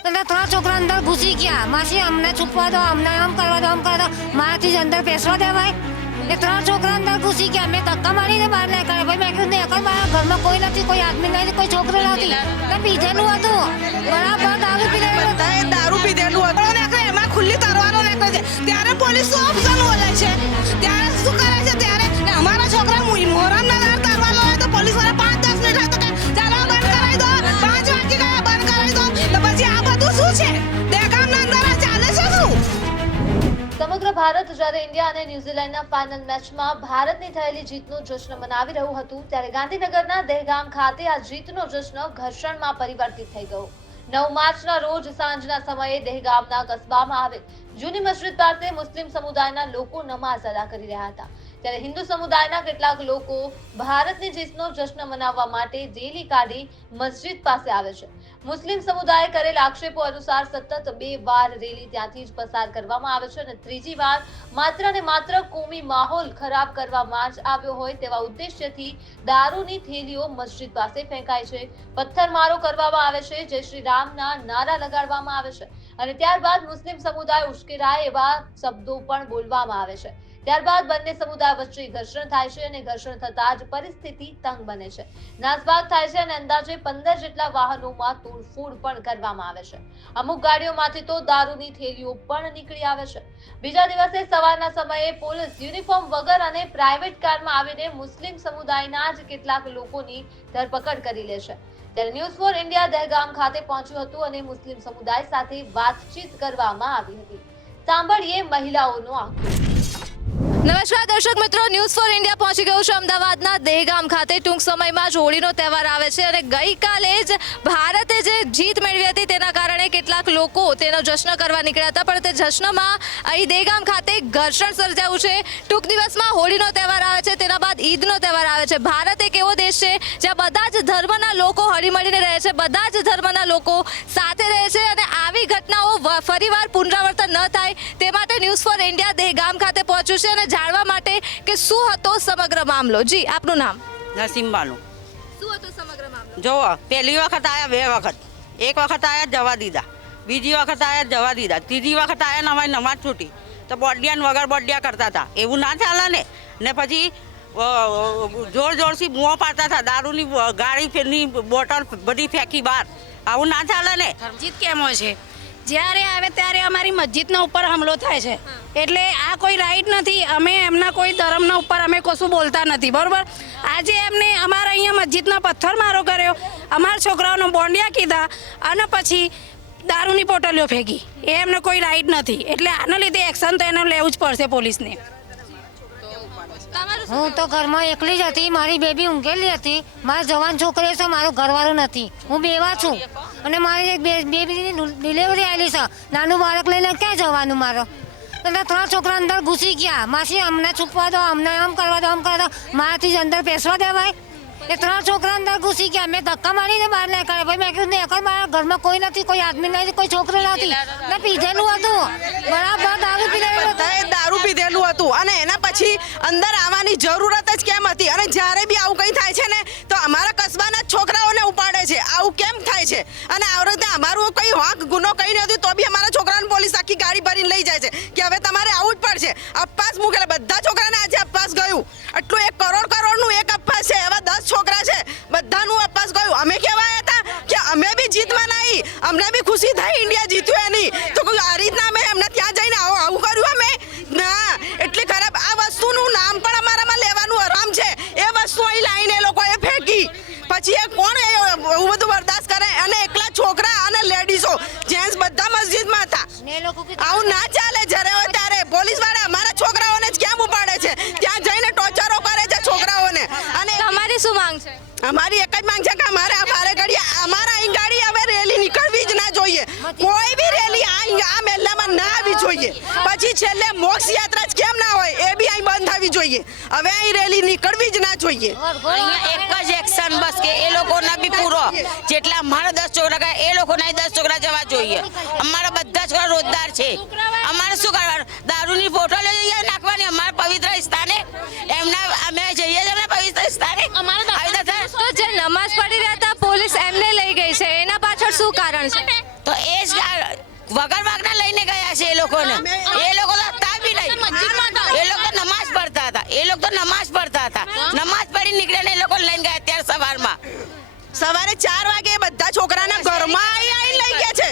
એટલે 3 છોકરા અંદર ઘૂસી ગયા. માસી અમને છૂપવા દો, અમને આમ કરવા દો, આમ કરવા દો. મારાથી જ અંદર બેસવા દેવાય. એ 3 છોકરા અંદર ઘૂસી ગયા. મેં ધક્કા મારીને બહાર નીકળ્યા. ભાઈ મેં કીધું નહીં, મારા ઘરમાં કોઈ નથી, કોઈ આદમી નથી, કોઈ છોકરો નથી. મેં પીધેલું હતું, બરાબર દારૂ પીધેલું હતું. દારૂ પીધેલું હતું. એમાં ખુલ્લી તરવાનો નીકળે છે ત્યારે પોલીસ શું ઓપ્શન બોલે છે, ત્યારે શું કરે છે, ત્યારે ને અમારા છોકરા મોહરમના દાર તરવાનો હોય તો પોલીસ વાળા 5-10 મિનિટ હોય તો કે ચાલો બંધ કરાવી દો, 5 વાગી ગયા બંધ કરાવી દો. તો પછી આ બધું શું છે? દહેગામના અંદર આ ચાલે છે શું? સમગ્ર ભારત જ્યારે ઇન્ડિયા અને ન્યુઝીલેન્ડના ફાઇનલ મેચમાં ભારતની થયેલી જીતનો જશ્ન મનાવી રહ્યું હતું, ત્યારે ગાંધીનગરના દહેગામ ખાતે આ જીતનો જશ્ન ઘર્ષણમાં પરિવર્તિત થઈ ગયો. 9 માર્ચના રોજ સાંજના સમયે દહેગામના કસ્બામાં આવેલ જૂની મસ્જિદ પાસે મુસ્લિમ સમુદાયના લોકો નમાઝ અદા કરી રહ્યા હતા. ત્યારે હિન્દુ સમુદાયના કેટલાક લોકો ભારતની જીતનો જશ્ન મનાવવા માટે રેલી કાઢી મસ્જિદ પાસે આવે છે. મુસ્લિમ સમુદાયે કરેલ આક્ષેપો અનુસાર સતત 2 વાર રેલી ત્યાંથી જ પસાર કરવામાં આવે છે અને ત્રીજી વાર માત્ર ને માત્ર કોમી માહોલ ખરાબ કરવામાં જ આવ્યો હોય તેવા ઉદ્દેશ્યથી દારૂની થેલીઓ મસ્જિદ પાસે ફેંકાય છે, પથ્થરમારો કરવામાં આવે છે, જય શ્રી રામના નારા લગાડવામાં આવે છે અને ત્યારબાદ મુસ્લિમ સમુદાય ઉશ્કેરાય એવા શબ્દો પણ બોલવામાં આવે છે. ત્યારબાદ બંને સમુદાય વચ્ચે ઘર્ષણ થાય છે અને ઘર્ષણ થતા જ પરિસ્થિતિ તંગ બને છે. નાસભાગ થાય છે અને અંદાજે 15 જેટલા વાહનોમાં તોડફોડ પણ કરવામાં આવે છે. અમુક ગાડીઓમાંથી તો દારૂની થેલીઓ પણ નીકળી આવે છે. બીજા દિવસે સવારના સમયે પોલીસ યુનિફોર્મ વગર અને પ્રાઇવેટ કારમાં આવીને મુસ્લિમ સમુદાયના જ કેટલાક લોકોની ધરપકડ કરી લે છે. ત્યારે ન્યૂઝ ફોર ઇન્ડિયા દહેગામ ખાતે પહોંચ્યું હતું અને મુસ્લિમ સમુદાય સાથે વાતચીત કરવામાં આવી હતી. સાંભળીએ મહિલાઓનો આક્રોશ. નમસ્કાર દર્શક મિત્રો, ન્યૂઝ ફોર ઇન્ડિયા પહોંચી ગયું છે અમદાવાદના દહેગામ ખાતે. ટૂંક સમયમાં જ હોળીનો તહેવાર આવે છે અને ગઈકાલે જ ભારતે જે જીત મેળવી હતી તેના કારણે કેટલાક લોકો તેનો જશ્ન કરવા નીકળ્યા હતા, પણ તે જશ્નમાં અહીં દહેગામ ખાતે ઘર્ષણ સર્જાયું છે. ટૂંક દિવસમાં હોળીનો તહેવાર આવે છે, તેના બાદ ઈદનો તહેવાર આવે છે. ભારત એક એવો દેશ છે જ્યાં બધા જ ધર્મના લોકો હળીમળીને રહે છે, બધા જ ધર્મના લોકો સાથે રહે છે અને આવી ઘટનાઓ ફરીવાર પુનરાવર્તન ન થાય તે માટે ન્યૂઝ ફોર ઇન્ડિયા દહેગામ ખાતે પહોંચ્યું છે અને જાણવા માટે કે શું હતો સમગ્ર મામલો. જી, આપનું નામ? નસીમબાનું. શું હતો સમગ્ર મામલો? જો પહેલી વખત આવ્યા, 2 વખત, એક વખત આવ્યા જવા દીધા, બીજી વખત આવ્યા જવા દીધા, ત્રીજી વખત આવ્યા ને અમારી નમાજ છૂટી તો બોડિયા વગર બોડિયા કરતા હતા. એવું ના ચાલે ને પછી જોર જોરથી બુઓ પાડતા હતા, દારૂની ગાડીની બોટલ બધી ફેંકી બહાર. આવું ના ચાલે ને. જીત કેમ હોય છે? જ્યારે આવે ત્યારે અમારી મસ્જિદના ઉપર હુમલો થાય છે, એટલે આ કોઈ રાઈટ નથી. અમે એમના કોઈ ધર્મના ઉપર અમે કશું બોલતા નથી, બરોબર? આજે એમને અમારા અહીંયા મસ્જિદના પથ્થરમારો કર્યો, અમારા છોકરાઓનો બોંડિયા કીધા અને પછી દારૂની પોટલીઓ ફેંકી. એ એમને કોઈ રાઈટ નથી, એટલે આના લીધે એક્શન તો એને લેવું જ પડશે પોલીસને. હું તો ઘરમાં એકલી જ હતી, મારી બેબી ઊંઘેલી હતી. મારા જવાન છોકરી છે, મારું ઘરવાળું નથી, હું બેવા છું અને મારી એક બેબીની ડિલિવરી આવેલી છે. નાનું બાળક લઈને ક્યાં જવાનું મારો? એટલે 3 છોકરા અંદર ઘૂસી ગયા. માસી અમને છૂપવા દો, અમને આમ કરવા દો, આમ કરવા દો. મારાથી જ અંદર બેસવા દેવાય. એ 3 છોકરા અંદર ઘૂસી ગયા. મેં ધક્કા મારીને બહાર નીકળ્યા. ભાઈ મેં કીધું નહીં, મારા ઘરમાં કોઈ નથી, કોઈ આદમી નથી, કોઈ છોકરો નથી. મેં પીધેલું હતું, બરાબર દારૂ પીધેલું હતું. દારૂ પીધેલું હતું અને એના પછી અંદર આવવાની જરૂરત જ કેમ હતી? અને જ્યારે બી આવું કંઈ થાય છે ને તો અમારા કસ્બાના છોકરાઓને ઉપાડે છે. આવું કેમ થાય છે? અને આ રીતે અમારું કંઈ વાંક ગુનો કંઈ નથી તો બી અમારા છોકરાને પોલીસ આખી ગાડી ભરીને લઈ જાય છે કે હવે તમારે આવું જ પડશે. અપવાસ મૂકેલા બધા છોકરાને આજે અપવાસ ગયું. આટલું 1 કરોડનું એક અપવાસ છે. એવા 10 છોકરા છે, બધાનું અપવાસ ગયું. અમે કહેવાયા હતા કે અમે બી જીતવાના આવી, અમને બી ખુશી થઈ ઇન્ડિયા જીત્યું એની, તો કોઈ આ રીતના અમે એમને ત્યાં જઈને આવું કર્યું અમે ના. એટલી ખરાબ આ વસ્તુનું નામ પણ અમારામાં લેવાનું આરામ છે. એ વસ્તુ અહીં લાવીને એ લોકોએ ફેંકી. પછી એ કોણ એવું બધું બરદાસ્ત કરે? અને એકલા છોકરા અને લેડીઝો, જેન્ટ્સ બધા મસ્જિદમાં હતા. આવું ના ચાલે. જ્યારે હોય ત્યારે પોલીસ વાળા અમારા છોકરાઓને જ કેમ ઉપાડે છે? ત્યાં જઈને ટોર્ચરો કરે છે છોકરાઓને. અને તમારી શું માંગ છે? અમારી એક જ માંગ છે કે અમારે આ બારે ઘડી અમારા અહીં ગાડી હવે રેલી નીકળવી જ ના જોઈએ. કોઈ બી રેલી આ મહેલામાં ના આવવી જોઈએ. પછી છેલ્લે મોક્ષ યાત્રા જ કેમ ના હોય એ બી અહીં બંધ થવી જોઈએ. હવે અહીં રેલી નીકળવી જ ના જોઈએ. અહીંયા એક જ એક્શન બસ કે એ લોકોના બી પૂરો, જેટલા અમારા 10 છોકરા ગયા એ લોકોના 10 છોકરા જવા જોઈએ. અમારા બધા છોકરા રોજદાર છે. અમારે શું કરવાનું? દારૂની બોટલ નાખવાની અમારા પવિત્ર સ્થાને. એમના અમે જઈએ છીએ પવિત્ર સ્થાને. તો જે નમાઝ પઢી રહ્યા હતા પોલીસ એમને લઈ ગઈ છે, એના પાછળ શું કારણ છે? તો એ જ વગર વાગના લઈને ગયા છે એ લોકોને. એ લોકો તો હતા બી નહીં. એ લોકો તો નમાઝ પડતા હતા. નમાઝ પડી નીકળ્યા ને એ લોકો લઈને ગયા અત્યારે સવારમાં. સવારે 4 વાગે બધા છોકરાના ઘરમાં આવીને લઈ ગયા છે.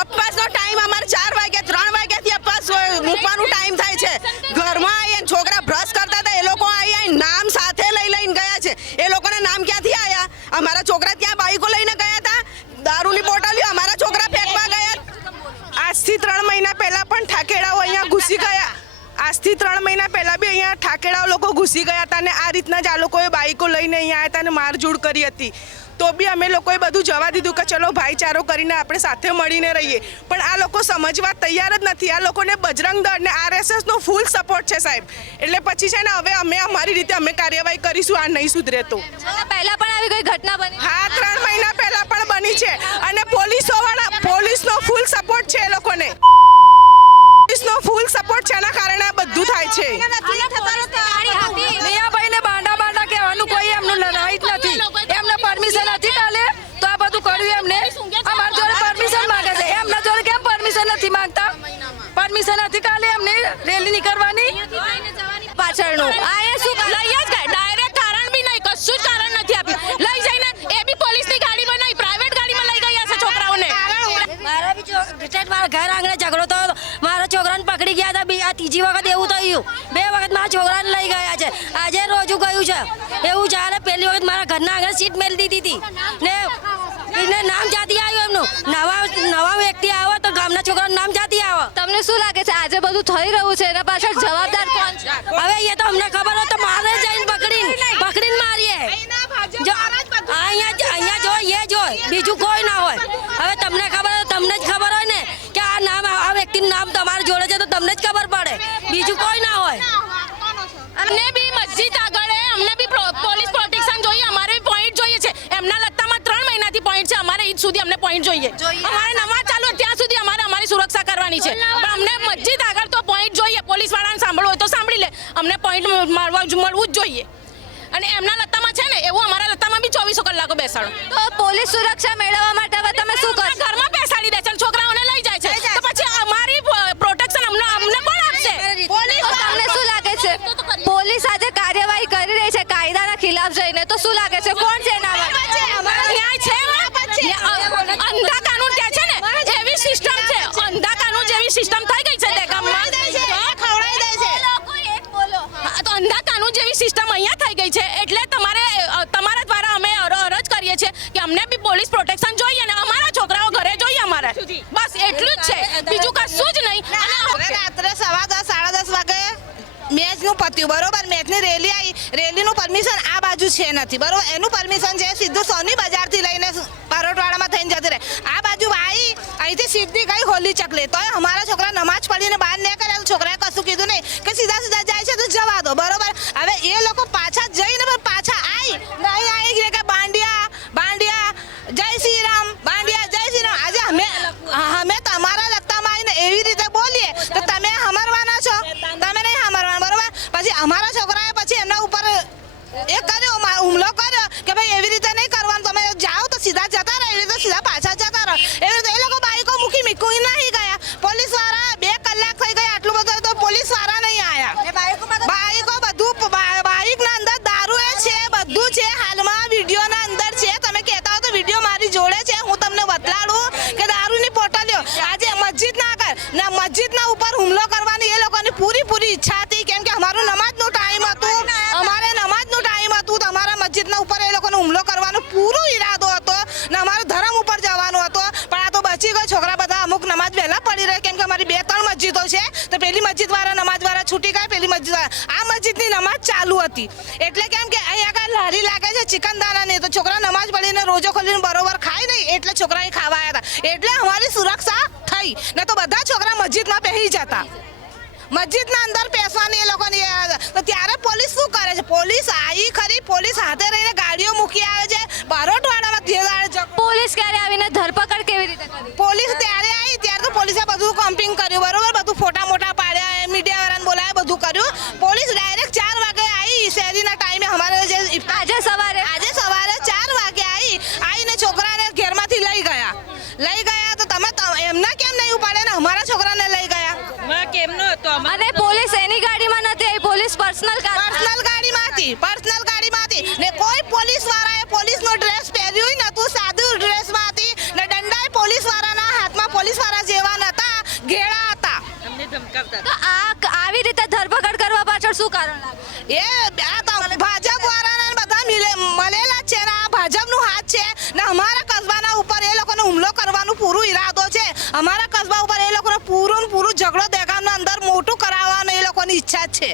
અપવાસનો ટાઈમ અમારે 4 વાગ્યા 3 વાગ્યાથી અપવાસ મૂકવાનું ટાઈમ થાય છે. ઘરમાં આવીને છોકરા બ્રશ કરતા હતા એ લોકો આવીને નામ સાથે લઈને ગયા છે. એ લોકોના નામ ક્યાંથી આવ્યા? અમારા છોકરા ત્યાં બાઈકો લઈને ગયા હતા. દારૂની બોટલીઓ અમારા છોકરા ફેંકવા ગયા. આજથી 3 મહિના પહેલા પણ ઠાકેડાઓ અહીંયા ઘૂસી ગયા. આજથી 3 મહિના પહેલા બી અહીંયા ઠાકેડાઓ લોકો ઘૂસી ગયા હતા અને આ રીતના જ આ લોકોએ બાઈકો લઈને અહીંયા આવ્યા હતા અને મારઝૂડ કરી હતી. તો બી અમે લોકોએ બધું જવા દીધું કે ચલો ભાઈચારો કરીને આપણે સાથે મળીને રહીએ. પણ આ લોકો સમજવા તૈયાર જ નથી. આ લોકોને બજરંગ દળ ને RSSનો ફૂલ સપોર્ટ છે સાહેબ. એટલે પછી છે ને હવે અમે અમારી રીતે અમે કાર્યવાહી કરીશું. આ નહીં સુધરે તો. પહેલા પણ આવી કોઈ ઘટના બની? હા, 3 મહિના પહેલા પણ બની છે અને પોલીસનો ફૂલ સપોર્ટ છે એ લોકોને. પોલીસનો ફૂલ સપોર્ટ છે, એના કારણે આ બધું થાય છે. મિયાભાઈને બાંડા કહેવાનું કોઈ એમનું લડાઈ જ નથી. એમને પરમિશન હતી કાલે તો આ બધું કર્યું એમને. અમારી જોડે પરમિશન માંગે છે. એમના જોડે કેમ પરમિશન નથી માંગતા? પરમિશન હતી કાલે એમને રેલી નીકળવાની પાછળનું આ એ શું લઈ જ ગયા ડાયરેક્ટ કારણ બી નહીં, કશું જ કારણ નથી આપ્યું. લઈ જઈને એ બી પોલીસની ગાડી બનાવી પ્રાઇવેટ ગાડીમાં લઈ ગયા છે છોકરાઓને. મારા બી મારા ઘર આંગણે ઝઘડો થયો. મારા છોકરાને પકડી ગયા હતા. આ ત્રીજી વખત એવું થયું. 2 વખત મારા છોકરાને લઈ ગયા છે. આજે રોજુ ગયું છે એવું ચાલે. પહેલી વખત મારા ઘરના આગળ સીટ મેલી દીધી હતી ને એને નામ જાતી આવ્યું એમનું. નવા વ્યક્તિ આવે તો ગામના છોકરાનું નામ જાતી આવે. તમને શું લાગે છે આજે બધું થઈ રહ્યું છે એના પાછળ જવાબદાર કોણ છે? હવે એ તો અમને ખબર હોય તો મારે જઈને પકડીને મારીએ. અહીંયા જો એ જોઈ બીજું કોઈ ના હોય. હવે તમને ખબર હોય તમને જ ખબર હોય ને કે આ વ્યક્તિનું નામ તમારી જોડે છે તો તમને જ ખબર પડે. બીજું કોઈ ના હોય. અમને બી મસ્જિદ આગળ અમને બી પોલીસ પ્રોટેક્શન જોઈએ. અમારે બી પોઈન્ટ જોઈએ છે. એમના લત્તામાં 3 મહિનાથી પોઈન્ટ છે. અમારે ઈદ સુધી અમને પોઈન્ટ જોઈએ. અમારે નમાઝ ચાલુ ત્યાં સુધી અમારી સુરક્ષા કરવાની છે. પણ અમને મસ્જિદ આગળ તો પોઈન્ટ જોઈએ. પોલીસ વાળાને સાંભળવું હોય તો સાંભળી લે. અમને પોઈન્ટ મળવું જ જોઈએ. અને એમના લત્તામાં છે ને એવું અમારા લત્તામાં બી 24 કલાકો બેસાડો. તો પોલીસ સુરક્ષા મેળવવા માટે હવે તમે શું કરો? ઘરમાં બેસાડી દે છે અને છોકરાઓને લઈ જાય છે. તો પછી અમારી પ્રોટેક્શન અમને કોણ આપશે? તમને શું લાગે છે પોલીસ આજે કાર્યવાહી કરી રહી છે કાયદાના ખિલાફ જઈને, તો શું લાગે છે કોણ છે એના ન્યાય છે? અંધા કાનૂન કે છે ને એવી સિસ્ટમ છે. અંધા કાનૂન જેવી સિસ્ટમ થઈ ગઈ છે દેગામમાં. તો અંધા કાનૂન જેવી સિસ્ટમ અહીંયા થઈ ગઈ છે. એટલે તમારા દ્વારા અમે અરજ કરીએ છીએ કે અમને બી પોલીસ પ્રોટેક્શન જોઈએ અને અમારા છોકરાઓ ઘરે જોઈએ અમારે. બસ એટલું જ છે, બીજું કશું જ નહીં. રાત્રે 10:15 10:30 વાગે મેચનું પત્યું બરોબર. મેચની રેલી આવી. રેલીનું પરમિશન આ બાજુ છે નથી બરોબર. એનું પરમિશન છે સીધું સોની બજારથી લઈને પારોટવાડામાં થઈને જતી રહે. આ બાજુ આવી અહીંથી સીધી ગઈ હોલી ચકલી. તો અમારા છોકરા નમાજ પડીને બહાર નીકળ્યા તો છોકરાએ કશું કીધું નહીં કે સીધા જાય છે તો જવા દો બરોબર. હવે એ લોકો પાછા જઈને પણ પાછા આવી કે બાંડિયા જય શ્રી રામ, બાંડિયા જય શ્રી રામ. આજે અમે તમારા લત્તામાં આવીને એવી રીતે બોલીએ તો તમે હમરવાના છો? તમે નહીં હમરવાના બરોબર. પછી અમારા છોકરાએ પછી એમના ઉપર એ કર્યો હુમલો કર્યો કે ભાઈ એવી રીતે નહીં કરવાનું. તમે જાઓ તો સીધા જતા રહો, એવી રીતે સીધા પાછા જતા રહો. એવી રીતે એ લોકો બાઈકો મૂકી નહીં ગયા. પોલીસ વાળા 2 કલાક થઈ ગયા આટલું બધું તો પોલીસ વાળા નહીં આવ્યા. બાઈકો બધું બાઈકના અંદર દારૂ છે બધું છે. હાલમાં વિડીયોના અંદર છે. તમે કહેતા હો તો વિડીયો મારી જોડે છે. હું તમને બતલાડું કે દારૂની બોટલીઓ આજે મસ્જિદના ઉપર હુમલો કરવાની એ લોકોની પૂરી ઈચ્છા હતી. કેમ કે અમારું નમાજનું ટાઈમ હતું. અમારે નમાજનું ટાઈમ હતું તો અમારા મસ્જિદના ઉપર એ લોકોનો હુમલો કરવાનો પૂરો ઈરાદો હતો ને અમારો ધર્મ ઉપર જવાનો હતો. પણ આ તો બચી ગયો. છોકરા બધા અમુક નમાજ વહેલા પડી રહે. કેમ કે અમારી 2-3 મસ્જિદો છે તો પેલી મસ્જિદવાળા નમાજવાળા છૂટી ગયા. પેલી મસ્જિદવાળા આ મસ્જિદની નમાજ ચાલુ હતી. એટલે કેમ કે અહીંયા આગળ લારી લાગે છે ચિકનદાનાની. તો છોકરા નમાજ પડીને રોજો ખોલીને બરોબર ખાય નહીં એટલે છોકરા ખાવા આવ્યા હતા. એટલે અમારી સુરક્ષા થઈ ને તો બધા છોકરા મસ્જિદમાં બેસી જતા. મસ્જિદના અંદર બેસવાની એ લોકોની. તો ત્યારે પોલીસ શું કરે છે? પોલીસ આવી ખરી. પોલીસ હાથે રહીને ગાડીઓ મૂકી આવે છે બારોટવાડામાં. પોલીસ ક્યારે આવીને ધરપકડ કેવી રીતે કરી? પોલીસ ત્યારે આવી ત્યારે તો પોલીસે બધું કમ્પિંગ કર્યું બરોબર. બધું ફોટા મોટા પાડ્યા, મીડિયાવાળાને બોલાવ્યા, બધું કર્યું. પોલીસ ડાયરેક્ટ 4 વાગે આવી શહેરીના ટાઈમે. અમારે જે આજે સવારે 4 વાગે આવીને છોકરાને ઘેરમાંથી લઈ ગયા તો એમના કેમ નહીં ઉપાડ્યા ને અમારા છોકરાને લઈ ગયા? અને પોલીસ એની ગાડીમાં નથી આવી, પોલીસ પર્સનલ પર્સનલ ગાડીમાં હતી ને કોઈ પોલીસ વાળાએ પોલીસનો ડ્રેસ પહેર્યું નતું, સાદું ડ્રેસમાં હતી ને દંડાએ પોલીસ વાળાના હાથમાં પોલીસ વાળા જેવા નતા, ઘેડા હતા. તો આવી રીતે ધરપકડ કરવા પાછળ શું કારણ લાગે? ભાજપ વાળાને બધા મળેલા જ છે ને આ ભાજપનું હાથ છે ને અમારા કસ્બાના ઉપર એ લોકોનો હુમલો કરવાનું પૂરું ઈરાદો છે. અમારા કસ્બા ઉપર એ લોકોનો પૂરું ઝઘડો દેખાડનો અંદર મોટું કરાવવાનો એ લોકોની ઈચ્છા જ છે.